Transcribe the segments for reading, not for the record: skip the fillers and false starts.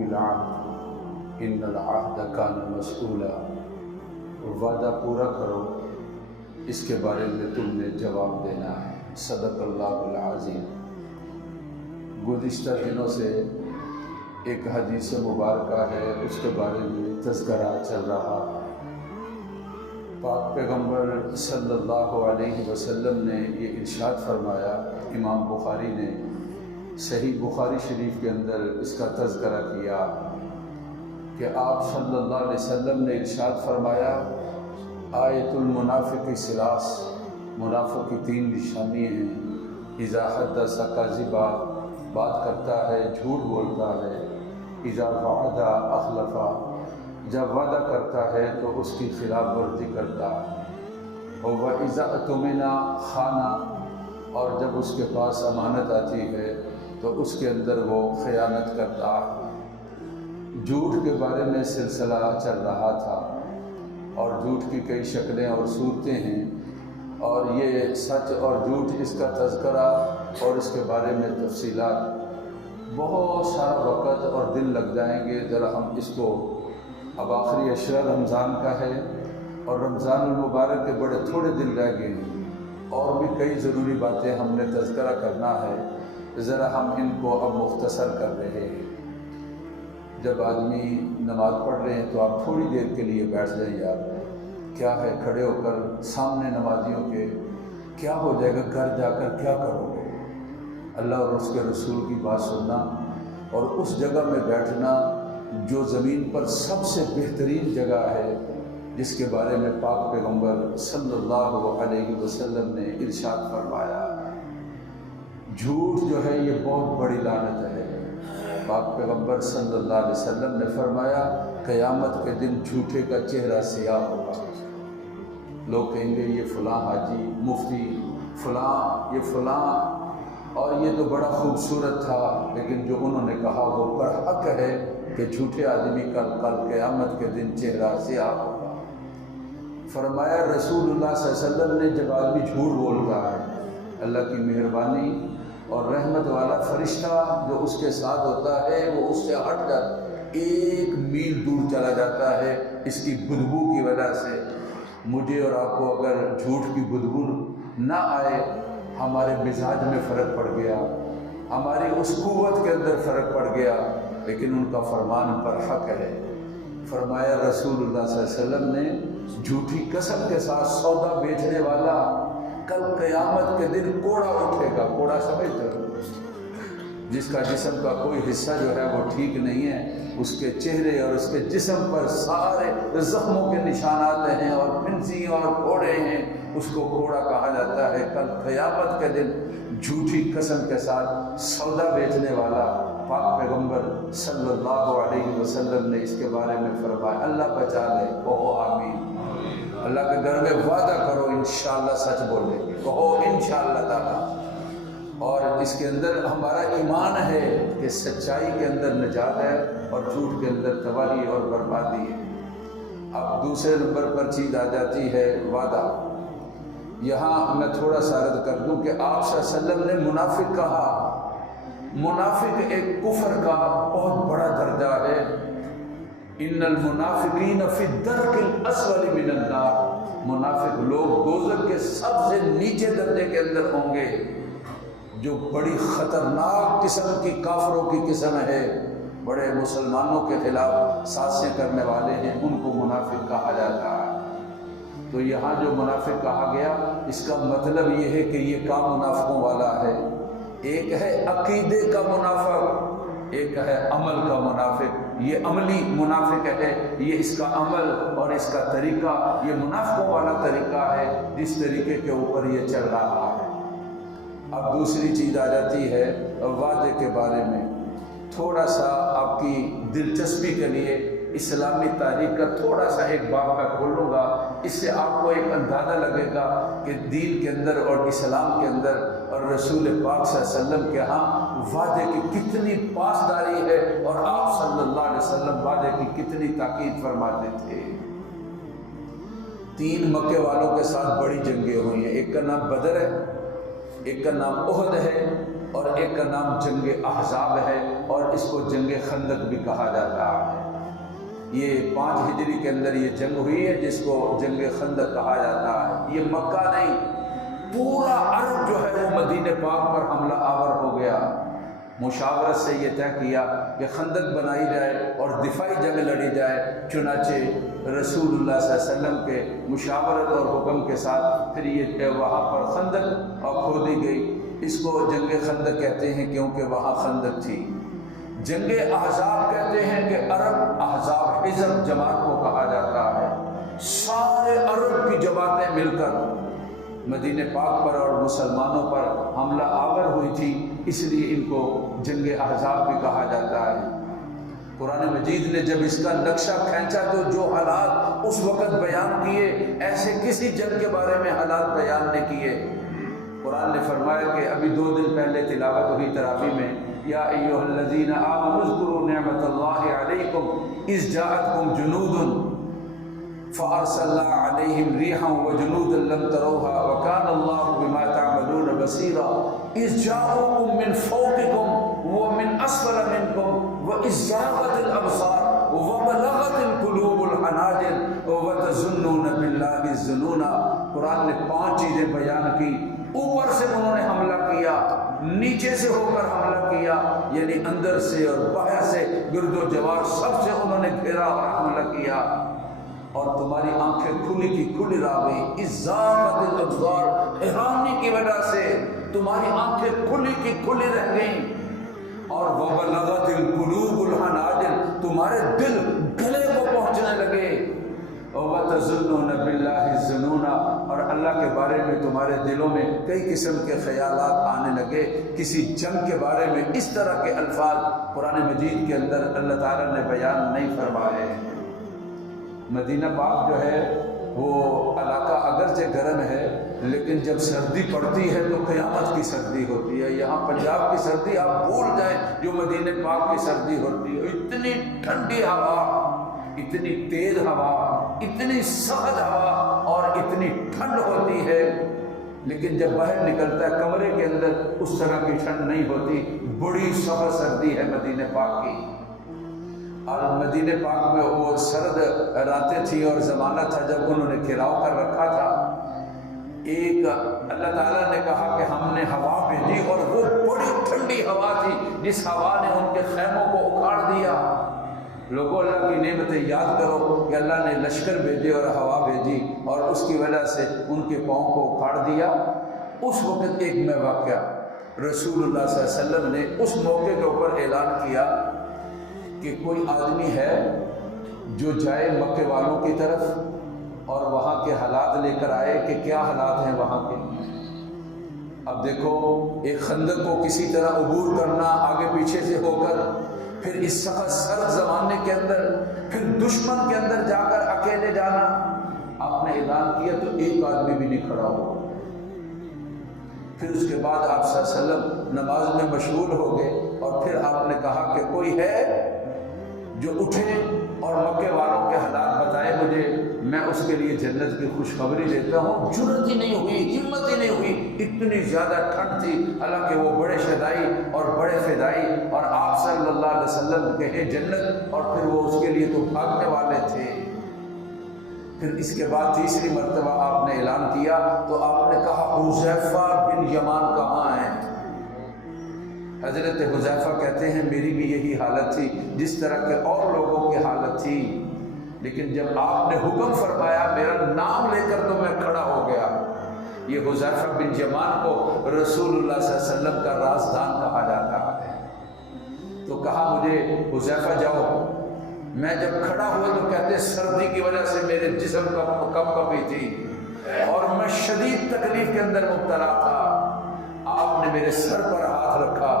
بالعهد ان العهد كان مسئولا، وعدہ پورا کرو، اس کے بارے میں تم نے جواب دینا ہے۔ صدق اللہ العظیم۔ گزشتہ دنوں سے ایک حدیث مبارکہ ہے، اس کے بارے میں تذکرہ چل رہا ہے۔ پاک پیغمبر صلی اللہ علیہ وسلم نے یہ ارشاد فرمایا، امام بخاری نے صحیح بخاری شریف کے اندر اس کا تذکرہ کیا کہ آپ صلی اللہ علیہ وسلم نے ارشاد فرمایا، آیت المنافق ثلاث، منافق کی 3 نشانیاں ہیں۔ اذا حدث کذبا، بات کرتا ہے جھوٹ بولتا ہے۔ اذا وعد اخلف، جب وعدہ کرتا ہے تو اس کی خلاف ورزی کرتا ہے۔ اور اذا اؤتمن خان، اور جب اس کے پاس امانت آتی ہے تو اس کے اندر وہ خیانت کرتا ہے۔ جھوٹ کے بارے میں سلسلہ چل رہا تھا، اور جھوٹ کی کئی شکلیں اور صورتیں ہیں، اور یہ سچ اور جھوٹ، اس کا تذکرہ اور اس کے بارے میں تفصیلات، بہت سارا وقت اور دن لگ جائیں گے۔ ذرا ہم اس کو، اب آخری عشرہ رمضان کا ہے اور رمضان المبارک کے بڑے تھوڑے دن رہ گئے ہیں، اور بھی کئی ضروری باتیں ہم نے تذکرہ کرنا ہے، ذرا ہم ان کو اب مختصر کر رہے ہیں۔ جب آدمی نماز پڑھ رہے ہیں تو آپ تھوڑی دیر کے لیے بیٹھ جائیں یار، کیا ہے کھڑے ہو کر سامنے نمازیوں کے کیا ہو جائے گا، گھر جا کر کیا کرو گے؟ اللہ اور اس کے رسول کی بات سننا اور اس جگہ میں بیٹھنا جو زمین پر سب سے بہترین جگہ ہے، جس کے بارے میں پاک پیغمبر صلی اللہ علیہ وسلم نے ارشاد فرمایا۔ جھوٹ جو ہے یہ بہت بڑی لعنت ہے۔ پاک پیغمبر صلی اللہ علیہ وسلم نے فرمایا، قیامت کے دن جھوٹے کا چہرہ سیاہ ہوگا۔ لوگ کہیں گے یہ فلاں حاجی، مفتی، فلاں، یہ فلاں، اور یہ تو بڑا خوبصورت تھا، لیکن جو انہوں نے کہا وہ برحق ہے کہ جھوٹے آدمی کا کل قیامت کے دن چہرہ سیاہ ہوگا۔ فرمایا رسول اللہ صلی اللہ علیہ وسلم نے، جب آدمی جھوٹ بولتا ہے، اللہ کی مہربانی اور رحمت والا فرشتہ جو اس کے ساتھ ہوتا ہے وہ اس سے ہٹ جاتا ہے، 1 میل دور چلا جاتا ہے اس کی بدبو کی وجہ سے۔ مجھے اور آپ کو اگر جھوٹ کی بدبو نہ آئے، ہمارے مزاج میں فرق پڑ گیا، ہماری اس قوت کے اندر فرق پڑ گیا، لیکن ان کا فرمان پر حق ہے۔ فرمایا رسول اللہ صلی اللہ علیہ وسلم نے، جھوٹی قسم کے ساتھ سودا بیچنے والا کل قیامت کے دن کوڑا اٹھے گا۔ کوڑا سمجھتے ہو؟ جس کا جسم کا کوئی حصہ جو ہے وہ ٹھیک نہیں ہے، اس کے چہرے اور اس کے جسم پر سارے زخموں کے نشانات ہیں اور پھنسی اور پھوڑے ہیں، اس کو کوڑا کہا جاتا ہے۔ کل قیامت کے دن جھوٹی قسم کے ساتھ سودا بیچنے والا، پاک پیغمبر صلی اللہ علیہ وسلم نے اس کے بارے میں فرمایا۔ اللہ بچا لے، کہو آمین۔ اللہ کے گھر میں وعدہ کرو انشاءاللہ سچ بولے گے، کہو انشاءاللہ تعالی۔ اور اس کے اندر ہمارا ایمان ہے کہ سچائی کے اندر نجات ہے اور جھوٹ کے اندر تباہی اور بربادی ہے۔ اب دوسرے نمبر پر چیز آ جاتی ہے وعدہ۔ یہاں میں تھوڑا سا عرض کر دوں کہ آپ صلی اللہ علیہ وسلم نے منافق کہا۔ منافق ایک کفر کا بہت بڑا درجہ ہے۔ ان المنافقین فی الدرک الاسفل من النار، منافق لوگ دوزخ کے سب سے نیچے درجے کے اندر ہوں گے، جو بڑی خطرناک قسم کی کافروں کی قسم ہے، بڑے مسلمانوں کے خلاف سازشیں کرنے والے ہیں، ان کو منافق کہا جاتا ہے۔ تو یہاں جو منافق کہا گیا، اس کا مطلب یہ ہے کہ یہ کام منافقوں والا ہے۔ ایک ہے عقیدے کا منافق، ایک ہے عمل کا منافق۔ یہ عملی منافق ہے، یہ اس کا عمل اور اس کا طریقہ، یہ منافقوں والا طریقہ ہے جس طریقے کے اوپر یہ چل رہا ہے۔ اب دوسری چیز آ جاتی ہے وعدے کے بارے میں۔ تھوڑا سا آپ کی دلچسپی کے لیے اسلامی تاریخ کا تھوڑا سا ایک باب میں کھولوں گا، اس سے آپ کو ایک اندازہ لگے گا کہ دین کے اندر اور اسلام کے اندر اور رسول پاک صلی اللہ علیہ وسلم کے ہاں وعدے کی کتنی پاسداری ہے، اور آپ صلی اللہ علیہ وسلم وعدے کی کتنی تاکید فرماتے تھے۔ 3 مکے والوں کے ساتھ بڑی جنگیں ہوئی ہیں، ایک کا نام بدر ہے، ایک کا نام احد ہے، اور ایک کا نام جنگ احزاب ہے اور اس کو جنگ خندق بھی کہا جاتا ہے۔ یہ 5 ہجری کے اندر یہ جنگ ہوئی ہے جس کو جنگ خندق کہا جاتا ہے۔ یہ مکہ نہیں، پورا عرب جو ہے وہ مدینہ پاک پر حملہ آور ہو گیا۔ مشاورت سے یہ طے کیا کہ خندق بنائی جائے اور دفاعی جنگ لڑی جائے۔ چنانچہ رسول اللہ صلی اللہ علیہ وسلم کے مشاورت اور حکم کے ساتھ پھر یہ وہاں پر خندق کھودی گئی۔ اس کو جنگ خندق کہتے ہیں کیونکہ وہاں خندق تھی۔ جنگ احزاب کہتے ہیں کہ عرب احزاب، حزب جماعت کو کہا جاتا ہے۔ سارے عرب کی جماعتیں مل کر مدینہ پاک پر اور مسلمانوں پر حملہ آور ہوئی تھی، اس لیے ان کو جنگ احزاب بھی کہا جاتا ہے۔ قرآن مجید نے جب اس کا نقشہ کھینچا تو جو حالات اس وقت بیان کیے، ایسے کسی جنگ کے بارے میں حالات بیان نہیں کیے۔ قرآن نے فرمایا کہ ابھی 2 دن پہلے تلاوت ہوئی تراویح میں، یا ایھا الذین آمنوا اذکروا نعمت اللہ علیکم اذ جاءتکم جنود فارسلنا علیہم ریحا وجنودا لم تروها وکان اللہ بما تعملون بصیرا اذ جاءوکم من فوقکم ومن اسفل منکم واذ زاغت الابصار وبلغت القلوب الحناجر وتظنون باللہ الظنون۔ قرآن نے 5 چیزیں بیان کی۔ اوپر سے انہوں نے حملہ کیا، نیچے سے ہو کر حملہ کیا، یعنی اندر سے اور باہر سے گرد و جوار سب سے انہوں نے گھیرا اور حملہ کیا، اور تمہاری آنکھیں کھلی کی کھلی رہ گئی۔ اِذَاغَتِ الْأَبْصَارُ، حیرانی کی وجہ سے تمہاری آنکھیں کھلی کی کھلی رہ گئیں، اور وَبَلَغَتِ الْقُلُوبُ الْحَنَاجِرَ، تمہارے دل گلے کو پہنچنے لگے۔ وَتَظُنُّونَ بِاللَّهِ الظُّنُونَ، اور اللہ کے بارے میں تمہارے دلوں میں کئی قسم کے خیالات آنے لگے۔ کسی جنگ کے بارے میں اس طرح کے الفاظ قرآن مجید کے اندر اللہ تعالیٰ نے بیان نہیں فرمائے۔ مدینہ پاک جو ہے وہ علاقہ اگرچہ گرم ہے، لیکن جب سردی پڑتی ہے تو قیامت کی سردی ہوتی ہے۔ یہاں پنجاب کی سردی آپ بھول جائیں جو مدینہ پاک کی سردی ہوتی ہے۔ اتنی ٹھنڈی ہوا، اتنی تیز ہوا، اتنی سخت ہوا اور اتنی ٹھنڈ ہوتی ہے، لیکن جب باہر نکلتا ہے کمرے کے اندر اس طرح کی ٹھنڈ نہیں ہوتی۔ بڑی سخت سردی ہے مدینہ پاک کی۔ اور مدینہ پاک میں وہ سرد راتیں تھی اور زمانہ تھا جب انہوں نے گھیراؤ کر رکھا تھا۔ ایک اللہ تعالیٰ نے کہا کہ ہم نے ہوا بھیجی، اور وہ بڑی ٹھنڈی ہوا تھی جس ہوا نے ان کے خیموں کو اکھاڑ دیا۔ لوگوں، اللہ کی نعمتیں یاد کرو کہ اللہ نے لشکر بھیجے اور ہوا بھیجی اور اس کی وجہ سے ان کے پاؤں کو اکھاڑ دیا۔ اس وقت ایک میں واقعہ رسول اللہ صلی اللہ علیہ وسلم نے اس موقع کے اوپر اعلان کیا کہ کوئی آدمی ہے جو جائے مکے والوں کی طرف اور وہاں کے حالات لے کر آئے کہ کیا حالات ہیں وہاں کے۔ اب دیکھو، ایک خندق کو کسی طرح عبور کرنا آگے پیچھے سے ہو کر، پھر اس سخت سرد زمانے کے اندر، پھر دشمن کے اندر جا کر اکیلے جانا۔ آپ نے اعلان کیا تو ایک آدمی بھی نہیں کھڑا ہوا۔ پھر اس کے بعد آپ صلی اللہ علیہ وسلم نماز میں مشغول ہو گئے، اور پھر آپ نے کہا کہ کوئی ہے جو اٹھے اور مکے والوں کے حالات بتائے مجھے، میں اس کے لیے جنت کی خوشخبری دیتا ہوں۔ جرأت ہی نہیں ہوئی، ہمت ہی نہیں ہوئی، اتنی زیادہ ٹھنڈ تھی۔ حالانکہ وہ بڑے شدائی اور بڑے فدائی، اور آپ صلی اللہ علیہ وسلم کہے جنت، اور پھر وہ اس کے لیے تو بھاگنے والے تھے۔ پھر اس کے بعد تیسری مرتبہ آپ نے اعلان کیا تو آپ نے کہا حذیفہ بن یمان کہاں ہیں؟ حضرت حذیفہ کہتے ہیں میری بھی یہی حالت تھی جس طرح کے اور لوگوں کی حالت تھی، لیکن جب آپ نے حکم فرمایا میرا نام لے کر تو میں کھڑا ہو گیا۔ یہ حذیفہ بن یمان کو رسول اللہ صلی اللہ علیہ وسلم کا رازدان کہا جاتا ہے۔ تو کہا مجھے حذیفہ جاؤ۔ میں جب کھڑا ہوا تو کہتے سردی کی وجہ سے میرے جسم کا کپ کپی تھی اور میں شدید تکلیف کے اندر مبتلا تھا۔ آپ نے میرے سر پر ہاتھ رکھا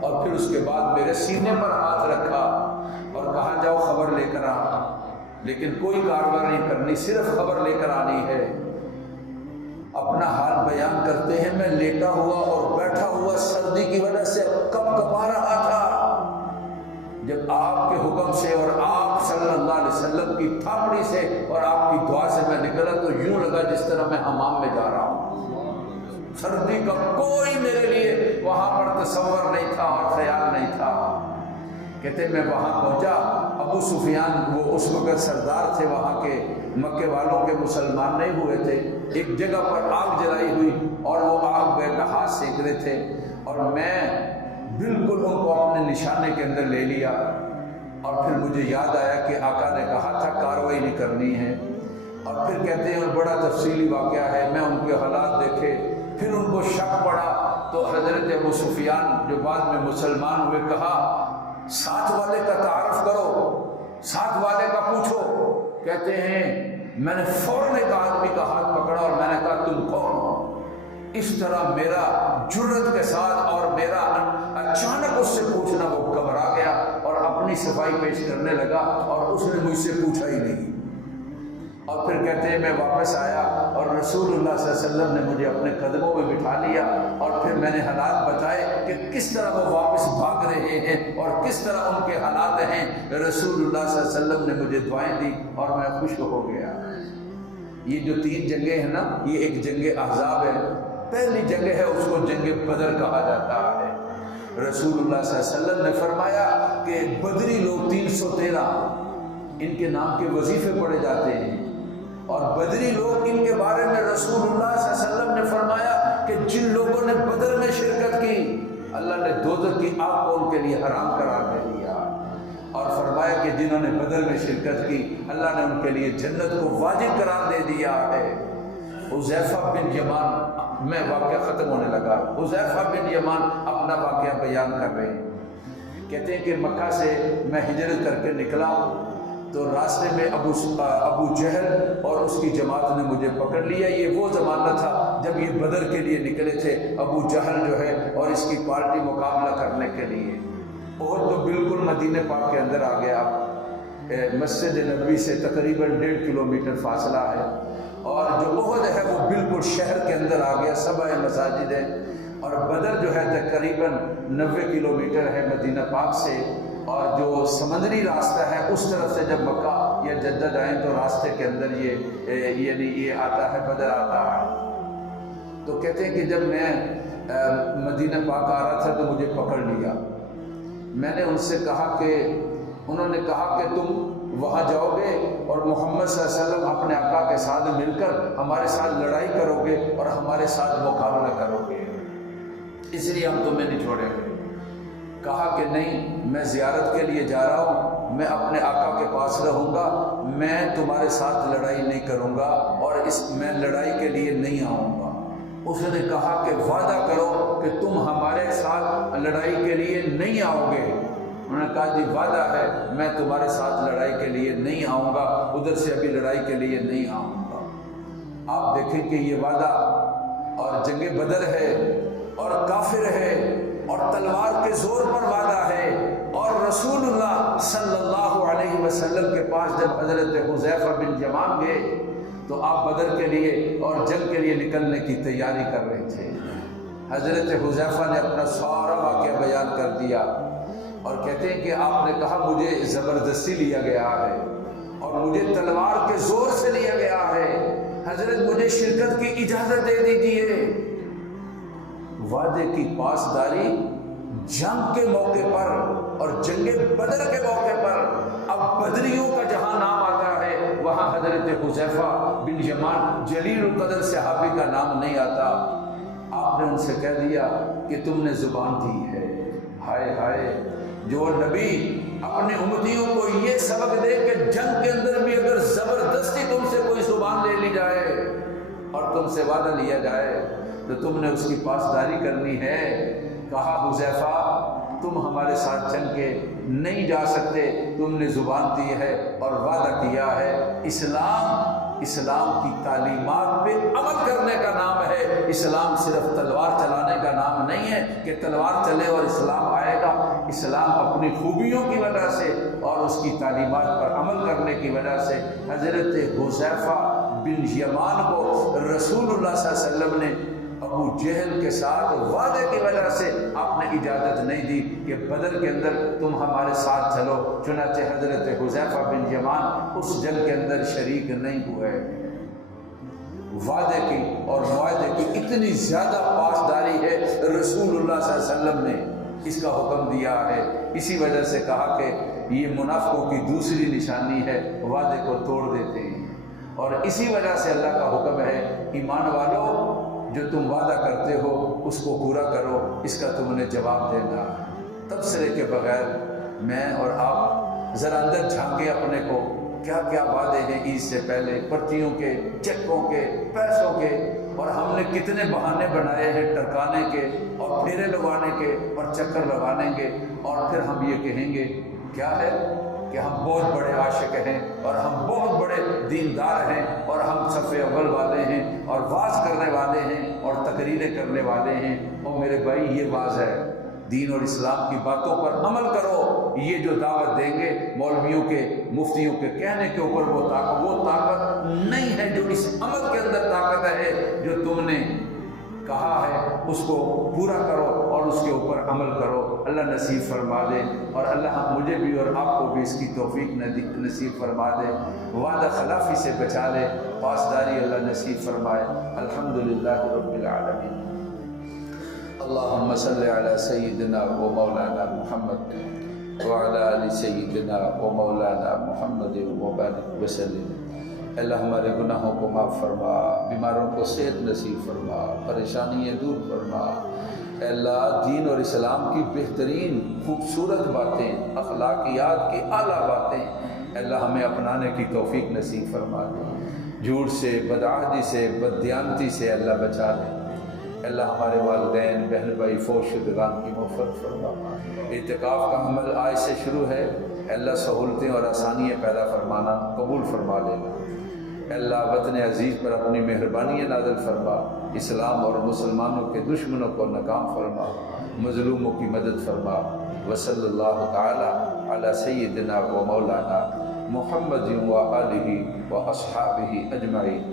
اور پھر اس کے بعد میرے سینے پر ہاتھ رکھا اور کہا جاؤ خبر لے کر آ، لیکن کوئی کاروائی نہیں کرنی، صرف خبر لے کر آنی ہے۔ اپنا حال بیان کرتے ہیں میں لیٹا ہوا اور بیٹھا ہوا سردی کی وجہ سے کپ کپا رہا تھا۔ جب آپ کے حکم سے اور آپ صلی اللہ علیہ وسلم کی تھاپڑی سے اور آپ کی دعا سے میں نکلا تو یوں لگا جس طرح میں حمام میں جا رہا ہوں۔ سردی کا کوئی میرے لیے وہاں پر تصور نہیں تھا اور خیال نہیں تھا۔ کہتے میں وہاں پہنچا، ابو سفیان وہ اس وقت سردار تھے وہاں کے، مکے والوں کے مسلمان نہیں ہوئے تھے۔ ایک جگہ پر آگ جلائی ہوئی اور وہ آگ بیٹھا ہاتھ سینک رہے تھے، اور میں بالکل ان کو اپنے نشانے کے اندر لے لیا، اور پھر مجھے یاد آیا کہ آقا نے کہا تھا کارروائی نہیں کرنی ہے۔ اور پھر کہتے ہیں اور بڑا تفصیلی واقعہ ہے، میں ان کے حالات دیکھے، پھر ان کو شک پڑا تو حضرت ابو سفیان جو بعد میں مسلمان ہوئے کہا ساتھ والے کا تعارف کرو، ساتھ والے کا پوچھو۔ کہتے ہیں میں نے فوراً ایک آدمی کا ہاتھ پکڑا اور میں نے کہا تم کون ہو؟ اس طرح میرا جرأت کے ساتھ اور میرا اچانک اس سے پوچھنا، وہ گھبرا گیا اور اپنی صفائی پیش کرنے لگا، اور اس نے مجھ سے پوچھا ہی نہیں۔ اور پھر کہتے ہیں میں واپس آیا اور رسول اللہ صلی اللہ علیہ وسلم نے مجھے اپنے قدموں میں بٹھا لیا، اور پھر میں نے حالات بتائے کہ کس طرح وہ واپس بھاگ رہے ہیں اور کس طرح ان کے حالات ہیں۔ رسول اللہ صلی اللہ علیہ وسلم نے مجھے دعائیں دی اور میں خوش ہو گیا۔ یہ جو 3 جنگیں ہیں نا، یہ ایک جنگ احزاب ہے، پہلی جنگ ہے اس کو جنگ بدر کہا جاتا ہے۔ رسول اللہ صلی اللہ علیہ وسلم نے فرمایا کہ بدری لوگ 313 ان کے نام کے وظیفے پڑھے جاتے ہیں، اور بدری لوگ ان کے بارے میں رسول اللہ صلی اللہ علیہ وسلم نے فرمایا کہ جن لوگوں نے بدر میں شرکت کی اللہ نے دوزخ کی آگ کو ان کے لیے حرام قرار دے دیا، اور فرمایا کہ جنہوں نے بدر میں شرکت کی اللہ نے ان کے لیے جنت کو واجب قرار دے دیا ہے۔ حذیفہ بن یمان، میں واقعہ ختم ہونے لگا، حذیفہ بن یمان اپنا واقعہ بیان کر رہے ہیں۔ کہتے ہیں کہ مکہ سے میں ہجرت کر کے نکلا تو راستے میں ابو جہل اور اس کی جماعت نے مجھے پکڑ لیا۔ یہ وہ زمانہ تھا جب یہ بدر کے لیے نکلے تھے، ابو جہل جو ہے اور اس کی پارٹی مقابلہ کرنے کے لیے۔ اور تو بالکل مدینہ پاک کے اندر آ گیا، مسجد نبوی سے تقریباً 1.5 کلومیٹر فاصلہ ہے، اور جو احد ہے وہ بالکل شہر کے اندر آ گیا، 7 مساجد ہیں، اور بدر جو ہے تقریباً 90 کلومیٹر ہے مدینہ پاک سے، اور جو سمندری راستہ ہے اس طرف سے جب مکہ یا جدہ جائیں تو راستے کے اندر یہ آتا ہے، بدر آتا ہے۔ تو کہتے ہیں کہ جب میں مدینہ پاک آ رہا تھا تو مجھے پکڑ لیا۔ میں نے ان سے کہا کہ انہوں نے کہا کہ تم وہاں جاؤ گے اور محمد صلی اللہ علیہ وسلم اپنے آقا کے ساتھ مل کر ہمارے ساتھ لڑائی کرو گے اور ہمارے ساتھ مقابلہ کرو گے، اس لیے ہم تمہیں نہیں چھوڑیں گے۔ کہا کہ نہیں، میں زیارت کے لیے جا رہا ہوں، میں اپنے آقا کے پاس رہوں گا، میں تمہارے ساتھ لڑائی نہیں کروں گا اور میں لڑائی کے لیے نہیں آؤں گا۔ اس نے کہا کہ وعدہ کرو کہ تم ہمارے ساتھ لڑائی کے لیے نہیں آؤ گے۔ انہوں نے کہا جی وعدہ ہے، میں تمہارے ساتھ لڑائی کے لیے نہیں آؤں گا، ادھر سے ابھی لڑائی کے لیے نہیں آؤں گا۔ آپ دیکھیں کہ یہ وعدہ اور جنگ بدر ہے اور کافر ہے اور تلوار کے زور پر وعدہ ہے، اور رسول اللہ صلی اللہ علیہ وسلم کے پاس جب حضرت حذیفہ بن یمان گئے تو آپ بدر کے لیے اور جنگ کے لیے نکلنے کی تیاری کر رہے تھے۔ حضرت حذیفہ نے اپنا سارا واقعہ بیان کر دیا، اور کہتے ہیں کہ آپ نے کہا مجھے زبردستی لیا گیا ہے اور مجھے تلوار کے زور سے لیا گیا ہے، حضرت مجھے شرکت کی اجازت دے دیجیے۔ وعدے کی پاسداری جنگ کے موقع پر اور جنگ بدر کے موقع پر، اب بدریوں کا جہاں نام آتا ہے وہاں حضرت حذیفہ بن یمان جلیل القدر صحابی کا نام نہیں آتا۔ آپ نے ان سے کہہ دیا کہ تم نے زبان دی ہے، ہائے ہائے، جو نبی اپنے امتیوں کو یہ سبق دے کہ جنگ کے اندر بھی اگر زبردستی تم سے کوئی زبان لے لی جائے اور تم سے وعدہ لیا جائے تو تم نے اس کی پاسداری کرنی ہے۔ کہا حذیفہ تم ہمارے ساتھ جنگ کے نہیں جا سکتے، تم نے زبان دی ہے اور وعدہ کیا ہے۔ اسلام کی تعلیمات پہ عمل کرنے کا نام ہے، اسلام صرف تلوار چلانے کا نام نہیں ہے کہ تلوار چلے اور اسلام آئے گا۔ اسلام اپنی خوبیوں کی وجہ سے اور اس کی تعلیمات پر عمل کرنے کی وجہ سے حضرت حذیفہ بن یمان کو رسول اللہ صلی اللہ علیہ وسلم نے ابو جہل کے ساتھ وعدے کی وجہ سے آپ نے اجازت نہیں دی کہ بدر کے اندر تم ہمارے ساتھ چلو، چنانچہ حضرت حذیفہ بن یمان اس جنگ کے اندر شریک نہیں ہوئے۔ وعدے کی اور معاہدے کی اتنی زیادہ پاسداری ہے، رسول اللہ صلی اللہ علیہ وسلم نے اس کا حکم دیا ہے۔ اسی وجہ سے کہا کہ یہ منافقوں کی دوسری نشانی ہے، وعدے کو توڑ دیتے ہیں، اور اسی وجہ سے اللہ کا حکم ہے ایمان والو جو تم وعدہ کرتے ہو اس کو پورا کرو، اس کا تم نے جواب دینا۔ تبصرے کے بغیر میں اور آپ ذرا اندر جھانکے اپنے کو، کیا کیا وعدے ہیں عید سے پہلے، پرچیوں کے، چیکوں کے، پیسوں کے، اور ہم نے کتنے بہانے بنائے ہیں ٹرکانے کے اور پھیرے لگانے کے اور چکر لگانے کے، اور پھر ہم یہ کہیں گے کیا ہے کہ ہم بہت بڑے عاشق ہیں اور ہم بہت بڑے دیندار ہیں اور ہم صف اول والے ہیں اور واز کرنے والے ہیں اور تقریریں کرنے والے ہیں۔ اور میرے بھائی یہ واز ہے، دین اور اسلام کی باتوں پر عمل کرو۔ یہ جو دعوت دیں گے مولویوں کے، مفتیوں کے کہنے کے اوپر وہ طاقت نہیں ہے جو اس عمل کے اندر طاقت ہے۔ جو تم نے کہا ہے اس کو پورا کرو اور اس کے اوپر عمل کرو۔ اللہ نصیب فرما دے، اور اللہ مجھے بھی اور آپ کو بھی اس کی توفیق نصیب فرما دے، وعدہ خلافی سے بچا لے، پاسداری اللہ نصیب فرمائے۔ الحمدللہ رب العالمین۔ اللہم صلی علی سیدنا و مولانا محمد وعلی آل سیدنا و مولانا محمد و بارک وسلم۔ اللہ ہمارے گناہوں کو معاف فرما، بیماروں کو صحت نصیب فرما، پریشانیاں دور فرما۔ اے اللہ دین اور اسلام کی بہترین خوبصورت باتیں، اخلاقیات کی اعلیٰ باتیں اے اللہ ہمیں اپنانے کی توفیق نصیب فرما دے۔ جھوٹ سے، بدعہدی سے، بددیانتی سے اللہ بچا دے۔ اللہ ہمارے والدین، بہن بھائی، فوت شدگان کی مغفرت فرما۔ اعتکاف کا عمل آج سے شروع ہے، اللہ سہولتیں اور آسانیاں پیدا فرمانا قبول فرما لینا۔ اللہ وطن عزیز پر اپنی مہربانیاں نازل فرما، اسلام اور مسلمانوں کے دشمنوں کو ناکام فرما، مظلوموں کی مدد فرما۔ وصلی اللہ تعالی علی سیدنا و مولانا محمد و آلہ و اصحابہ اجمعین۔